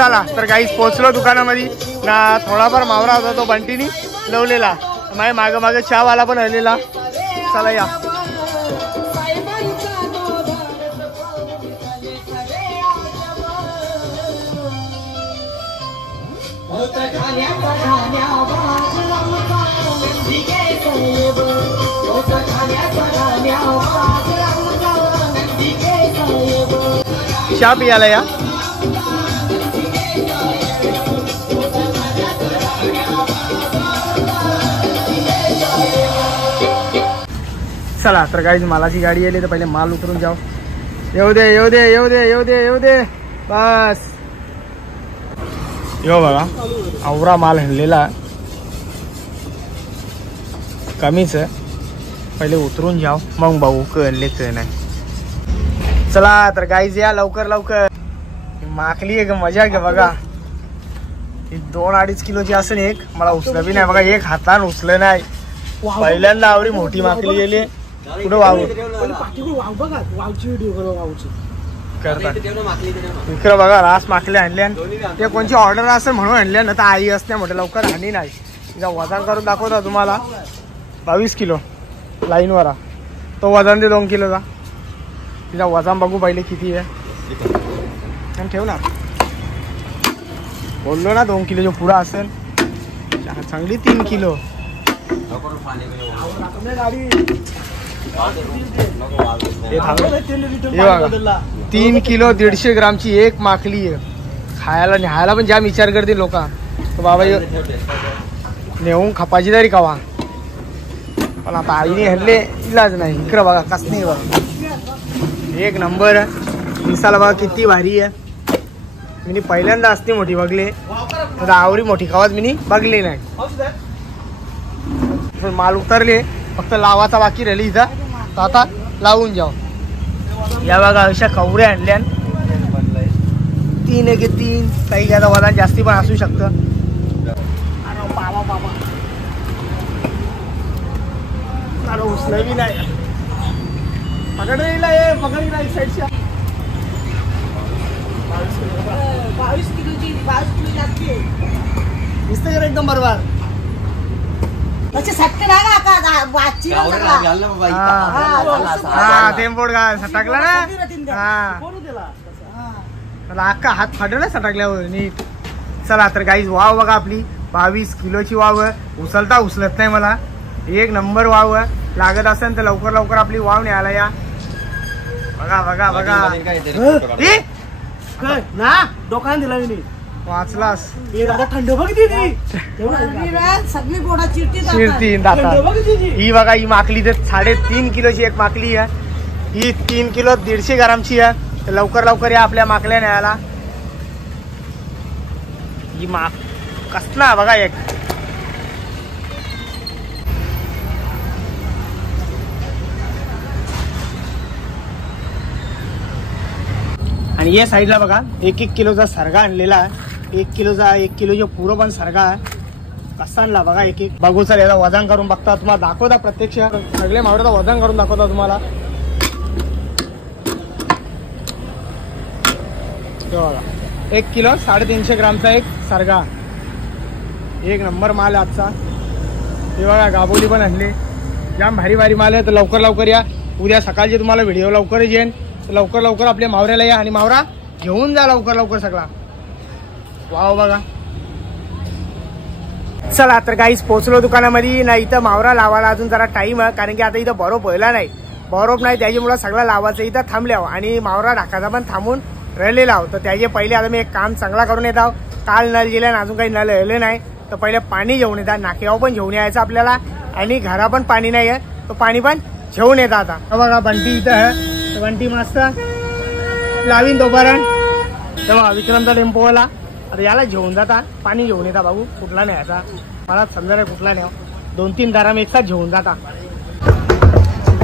चला तर गाईस पोहोचलो दुकानामध्ये ना. थोडाफार मावरा होता तो बंटीनी लवलेला. माझ्या मागं मागं चहावाला पण आलेला. चला या. चहा पियाला या. चला तर गाईज मालाची गाडी आली तर पहिले माल उतरून जाऊ. येऊ दे येऊ दे येऊ दे येऊ दे येऊ दे बस. यो बघा आवरा माल हल्लेला कमीच आहे. पहिले उतरून जाऊ मग भाऊ कळलेच नाही. चला तर गाईज या लवकर लवकर. माकली एक मजा घे बघा. 2-2.5 किलोची असेल एक. मला उचलं बी नाही बघा. एक हातान उचलं नाही. पहिल्यांदा आवरी मोठी माकली गेली. कुठं वाव करतात इकडं बघा. रास माकल्या आणल्या. ते कोणची ऑर्डर असेल म्हणून आणल्या ना तर आई असते मोठे लवकर हानी नाही. तिचा वजन करून दाखवता तुम्हाला. 22 किलो लाईनवर. तो वजन दे 2 किलोचा. तिचा वजन बघू पहिले किती आहे. ठेव ना. बोललो ना 2 किलोच्या पुढं असेल. चांगली 3 किलो. हे बघा 3 किलो 150 ग्रामची एक माकली आहे. खायला न्यायला पण जाम विचार करते लोक. बाबा नेऊन खपाची तरी कवा. पण आता आईने हल्ले इलाज नाही. इकडं बघा कस नाही बघा. एक नंबर. दिसाला बघा किती भारी आहे. मी पहिल्यांदा असते मोठी बघले. आता आवरी मोठी खावाच मी बघली नाही. पण माल उतरले फक्त लावाचा बाकी राहिली इथं. तर आता लावून जाऊ. या बघा अशा कवऱ्या आणल्या. 3 एक 3. काही आता वजन जास्ती पण असू शकतं. बाबा बाबा अरे उचलं बी नाही. पकड नाही साईडच्या. 22 किलोची 22 किलो लागते. दिसतं का एकदम बरोबर. टेम्पोड का सटकला ना. अख्खा हात फाटला ना सटकल्यावर नीट. चला तर गाईज वाव बघा आपली 22 किलोची वाव. उचलता उचलत नाही मला. एक नंबर वाव. लागत असेल तर लवकर लवकर आपली वाव न्यायला या. बघा बघा बघा ना. डोकान दिला मी. वाचलास. थंड बघ सगळी बोडा चिरती दातात. ही बघा ही माकली तर 3.5 किलोची एक माकली आहे. ही 3 किलो 150 ग्रामची आहे. तर लवकर लवकर या आपल्या माकल्या न्यायला. ही माक कसला बघा एक. आणि या साईडला बघा 1-1 किलोचा सरगा आणलेला आहे. 1 किलोच्या पुरं पण सरगा आहे. कसा आणला बघा एक एक. बघू सर याचा वजन करून बघता तुम्हाला दाखवता. प्रत्यक्ष सगळे मावळ्याचं वजन करून दाखवता तुम्हाला. बघा 1 किलो 350 ग्रामचा एक सरगा. एक नंबर माल आहे आजचा. हे बघा गाबोली पण आणली. जाम भारी भारी माल आहे. तर लवकर लवकर या. उद्या सकाळचे तुम्हाला व्हिडिओ लवकरच येईन. लवकर लवकर आपल्या मावऱ्याला या आणि मावरा घेऊन जा लवकर लवकर सगळा. वाव बघा. चला तर गाईस पोहोचलो दुकानामध्ये ना. इथं मावरा लावायला अजून जरा टाइम आहे. कारण की आता इथं बरोप व्हायला नाही. बरोप नाही त्याच्यामुळे सगळं लावायचं इथं थांबल्यावर. आणि मावरा ढाकाचा पण थांबून राहिलेला आहो. तर त्याचे पहिले आता मी एक काम चांगला करून येत आहो. काल नळ गेले अजून काही नळ राहिले नाही. तर पहिले पाणी घेऊन येतात. नाक्यावर पण घेऊन यायचं आपल्याला. आणि घरा पण पाणी नाही आहे. तर पाणी पण घेऊन येतात. आता बघा बंटी इथं आहे. बंटी मस्त लावीन तोपर्यंत. तेव्हा विक्रमचा टेम्पोवाला आता याला घेऊन जाता. पाणी घेऊन येता. बाबू कुठला न्यायचा मला समजा नाही. कुठला न्याव. 2-3 दाराम एकसाथ घेऊन जाता.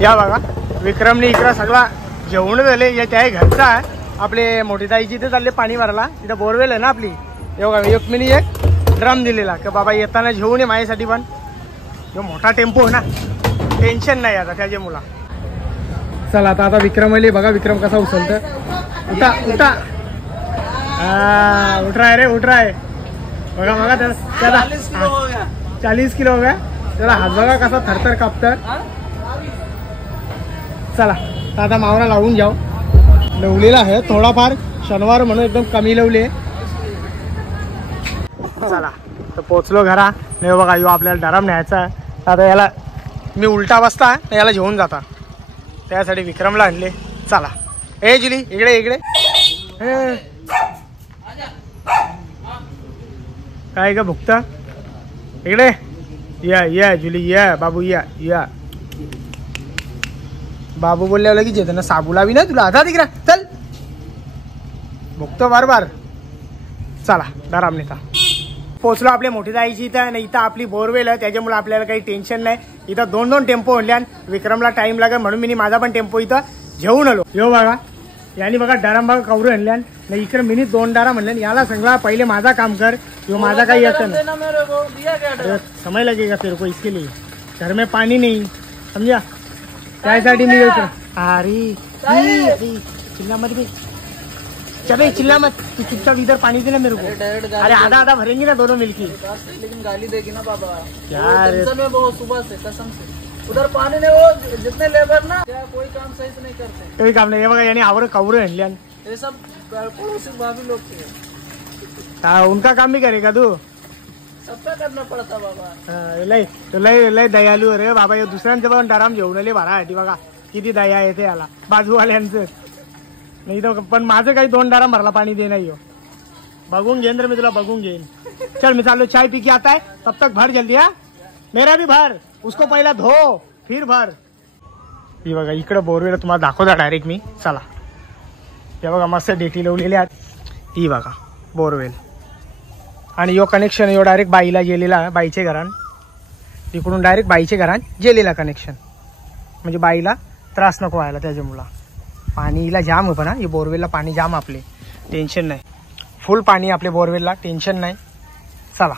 या बघा विक्रमने इकडं सगळा जेवण झाले. या त्या घरचा आहे. आपले मोठी ताईची इथे चालले पाणी मारायला. तिथं बोरवेल आहे ना आपली. हे बघा एक मिनी एक ड्रम दिलेला की बाबा येताना घेऊन ये माझ्यासाठी पण. जो मोठा टेम्पो आहे ना टेन्शन नाही आता त्याच्या मुला. चला आता विक्रम आले बघा. विक्रम कसा उचलतं. उठा उठा उठ रहा है रे, उठ रहा है. बघा बघा त्याला 40 किलो हो गया. त्याला हात बघा कसा थरथर कापतं. चला आता मावरा लावून जाऊ. लवलेला आहे थोडाफार, शनिवार म्हणून एकदम कमी लवले. चला तर पोचलो घरा. नाही बघा यो आपल्याला डरम न्यायचा. आता याला मी उलटा बसता याला घेऊन जाता, त्यासाठी विक्रमला आणले. चला ए जुली इकडे इकडे. काय का भुकता इकडे. या या जुली या. बाबू या या. बाबू बोलल्या लगेच येतं ना. साबूला बी ना तुला. आता तिकडे चल. भुकतो बार बार. चला डराम नेता. पोचलो आपल्या मोठी जायची इथं. आणि इथं आपली बोरवेल आहे, त्याच्यामुळे आपल्याला काही टेन्शन नाही. इथं 2-2 टेम्पो आणल्या. विक्रमला टाइम लागेल म्हणून मी माझा पण टेम्पो इथं घेऊन आलो. यो बघा यांनी बघा डराम बघा कवरू आणल्या. नाही इकडे मिनी 2 डारा म्हणल्या. याला सांगला पहिले माझा काम कर, यो माझा काही येतं नाही. समय लगेगा तेरे को इसके लिए. घर में पानी नहीं समझा, त्यासाठी मी येतो. अरे चिल्ला मत भी. चले चिल्ला मत. तू चुपचाप इधर पानी देना मेरे को. अरे आधा आधा भरेंगे ना दोनों मिलके. लेकिन गाली देगी ना बाबा. यार सुबह से कसम से उधर पानी नहीं. वो जितने लेबर ना कोई काम सही से नहीं करते. काही काम नाही. हे बघा याने आवर कवरू आणल्या. ये सब पड़ोसी भाभी लोग थे. उनका काम भी करेगा तू. सबका करना पड़ता बाबा. लय लय लय दयालू अरे बाबा. हे दुसऱ्यांचं पण डराम घेऊन आले भरासाठी. बघा किती दया येते याला बाजूवाल्यांचं. नाही तर पण माझं काही 2 डारा भरला पाणी दे नाही. बघून घेईन रे मी तुला, बघून घेईन. चल मी चालू चाय पी के आता है, तब तक भर जल्दी. हा मेरा भी भर. उसको पहिला धो फिर भर. ही बघा इकडे बोरवेल तुम्हाला दाखवता डायरेक्ट मी. चला हे बघा मस्त डेटी लावलेली आहेत. ही बघा बोरवेल. आणि यो कनेक्शन यो डायरेक्ट बाईला गेलेला, बाईचे घरान. इकडून डायरेक्ट बाईचे घरान गेलेला कनेक्शन. म्हणजे बाईला त्रास नको व्हायला त्याच्यामुळं. पाणीला जाम होतं ना, हे बोरवेलला पाणी जाम. आपले टेन्शन नाही, फुल पाणी आपले बोरवेलला, टेन्शन नाही. चला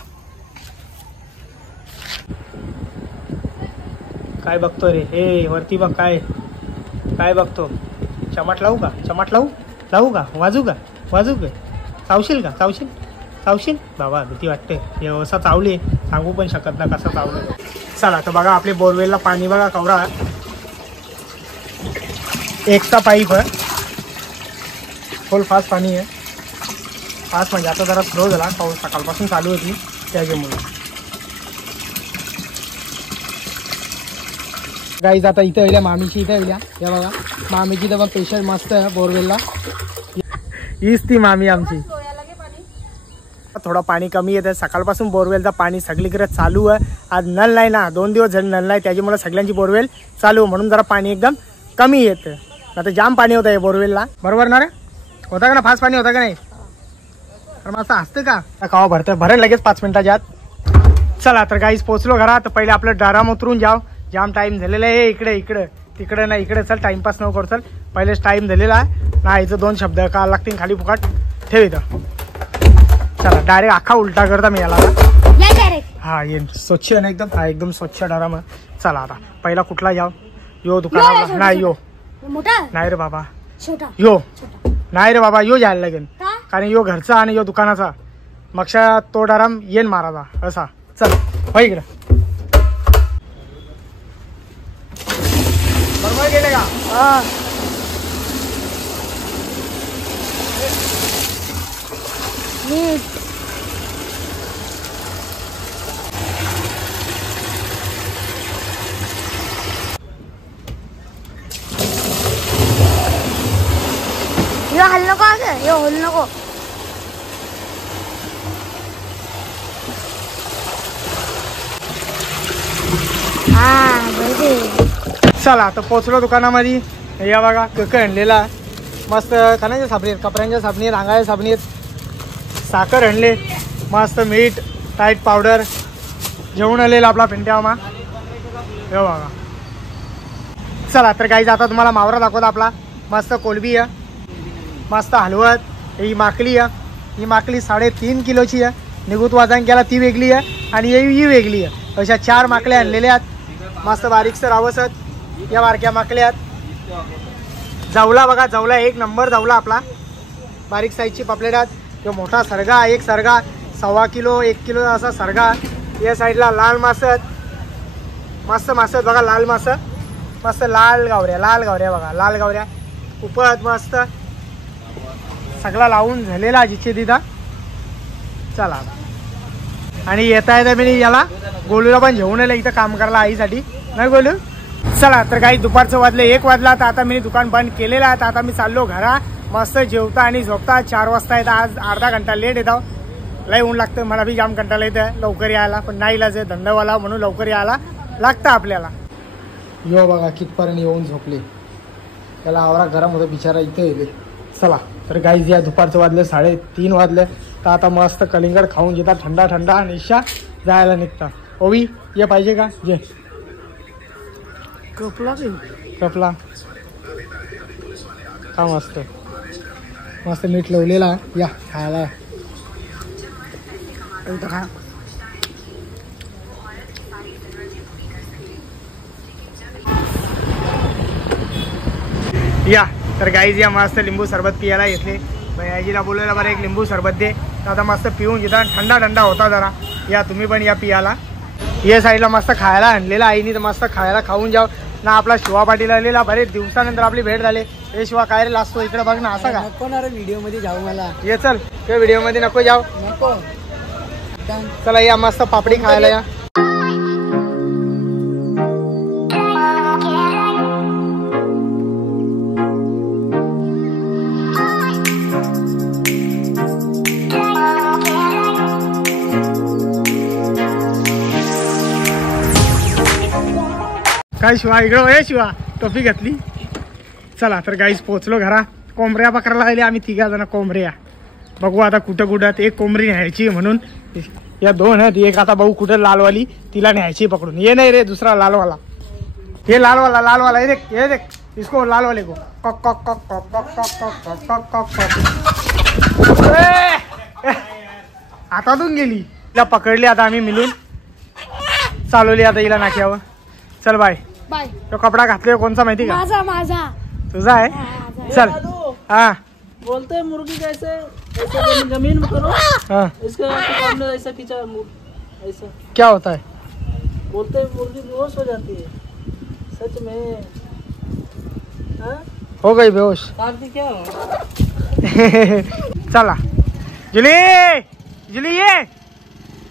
काय बघतो रे. हे वरती बघ काय काय बघतो. चमाट लावू का, चमाट लावू का, वाजू का, चावशील का, चावशील बाबा. भीती वाटते हे असं चावले, सांगू पण शकत ना कसं चावलं. चला तर बघा आपले बोरवेलला पाणी बघा कवरा. एकचा पाईप आहे, फुल फास्ट पाणी आहे. फास्ट म्हणजे आता जरा स्लो झाला, पाऊस सकाळपासून चालू होती त्याच्यामुळे. गाईज आता इथं येल्या मामीची, इथं येल्या. या बघा मामीची तर पेशंट मस्त आहे बोरवेलला. हीच ती मामी आमची. थोडा पाणी कमी येत आहे. सकाळपासून बोरवेलचा पाणी सगळीकडे चालू आहे. आज नल नाही ना, 2 दिवस झाले नल नाही, त्याच्यामुळे सगळ्यांची बोरवेल चालू म्हणून जरा पाणी एकदम कमी येतं. आता जाम पाणी होतं आहे बोरवेलला. बरोबर ना रे, होता का ना, फास्ट पाणी होता का नाही. तर मग असं असतं का कावा भरतं, भरेल लगेच 5 मिनिटाच्या आत. चला तर गाईज पोचलो घरात. तर पहिले आपलं डराम उतरून जाव. जाम टाईम झालेला आहे. इकडे तिकडे नाही, इकडे चल. टाइमपास नको करू. चल पहिलेच टाईम झालेला आहे ना. इथं 2 शब्द का लागतील खाली फुकाट ठेव इथं. चला डायरेक्ट अख्खा उलटा करता मी याला. हा ये स्वच्छ आहे ना एकदम. हा एकदम स्वच्छ डराम. चला आता पहिला कुठला जाव. यो दुकानाला नाही. यो नाही रे बाबा. यो नाही रे बाबा. यो जायला लागेल कारण यो घरचा आणि यो दुकानाचा. मक्षा तो डराम येन माराचा असा. चल होय इकडे. बरोबर गेले का. हा यो हल नको. यो हल नको. चला आता पोचलो दुकानामध्ये. या बघा कक आणलेला मस्त. खाण्याच्या साबणी आहेत, कपड्यांच्या साबणी आहेत, अंगाच्या साबणी आहेत. साखर आणले मस्त. मीठ, टाईट पावडर घेऊन आलेला आपला पिंट्यामा. हे बघा. चला तर गाईज आता तुम्हाला मावरा दाखवता आपला. मस्त कोलबी आहे, मस्त हलवत. ही माकली आहे. ही माकली 3.5 किलोची आहे. निघूत वाजन केला ती वेगळी आहे आणि ही वेगळी आहे. अशा 4 माकल्या आणलेल्या आहेत. मस्त बारीकसर आवसत. या बारक्या माकल्या आहेत. जावला बघा, जावला 1 नंबर जावला आपला. बारीक साईजची पापलेट आहेत. तो मोठा सरगा, एक सरगा 1.25 किलो 1 किलो असा सरगा. या साईडला लाल मासत, मस्त मासत बघा, लाल मास मस्त, लाल गावऱ्या बघा, लाल गावऱ्या खूपच मस्त सगळा लावून झालेला जिथे तिथं. चला आणि येता येता मी याला गोलूला पण घेऊन आलं इथं काम करायला आईसाठी, नाही गोलू. चला तर काही दुपारचं वाजले 1 वाजला, तर आता मी दुकान बंद केलेलं आहे. तर आता मी चाललो घरा, मस्त जेवता आणि झोपता. 4 वाजता येतं, आज अर्धा घंटा लेट येतो. लय ऊन लागतं, मला बी जाम कंटाळा येतं लवकर यायला, पण नाही इलाज आहे, धंदावाला म्हणून लवकर यायला लागतं आपल्याला. यो बघा कितपर्यंत येऊन झोपले, त्याला आवरा गरम होतं बिचारा, इथे येते. चला तर गाईज या दुपारचं वाजले 3:30 वाजले. तर आता मस्त कलिंगड खाऊन घेतात थंडा थंडा आणि इशा जायला निघता. ओवी ये पाहिजे का, जे कपला का मस्त मस्त मीठ लावलेला, या खायला. या तर गाईज या मस्त लिंबू सरबत पियाला घेतले. भैयाजीला बोलवलं बरं एक लिंबू सरबत दे, तर आता मस्त पिऊन घेतात, थंडा थंडा होता जरा. या तुम्ही पण या पियाला. या साईडला मस्त खायला आणलेला आईनी, तर मस्त खायला खाऊन जाव ना. आपला शिवा पाटील आलेला, बरेच दिवसानंतर आपली भेट झाली. हे शिवा काय रे लाजतो इकडे बघ ना, असा का नको ना रे व्हिडिओ मध्ये जाऊ मला. ये चल, त्या व्हिडिओ मध्ये नको जाऊ. नको. चला या मस्त पापडी खायला या. काय शिवा इकडं, हे शिवा टोपी घातली. चला तर गाईज पोचलो घरा. कोंबऱ्या पकडायला आले आम्ही 3 जण कोंबऱ्या. बघू आता कुठं कुठं, एक कोंबडी न्यायची म्हणून या 2 आहेत. एक आता भाऊ कुठं लालवाली, तिला न्यायची पकडून. ये नाही रे दुसरा लालवाला, हे लालवाला हे देख, हे देख इसको लालवाले को. कॉक कॉक कॉक कॉक कॉक कॉक कॉक कॉक कॉक कॉक. हातातून गेली, तिला पकडली. आता आम्ही मिळून चालवली आता हिला नाक्यावर. चल बाय बाय. तो कपडा घातले कोणचा माहिती का, माझा तुझा आहे. चल हाँ बोलते हैं मुर्गी कैसे ऐसे जमीन में करो, हाँ इसका सामने ऐसा खींचा, ऐसा क्या होता है. बोलते हैं मुर्गी बेहोश हो जाती है. सच में हाँ? हो गई बेहोश. काटती क्या हो? चला जुली ये.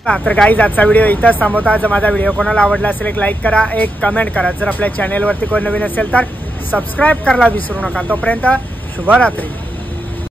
तर गाईज आजचा व्हिडिओ इथंच थांबवता. जर माझा व्हिडिओ कोणाला आवडला असेल एक लाईक करा, एक कमेंट करा. जर आपल्या चॅनेलवरती कोण नवीन असेल तर सबस्क्राईब करायला विसरू नका. तोपर्यंत शुभरात्री.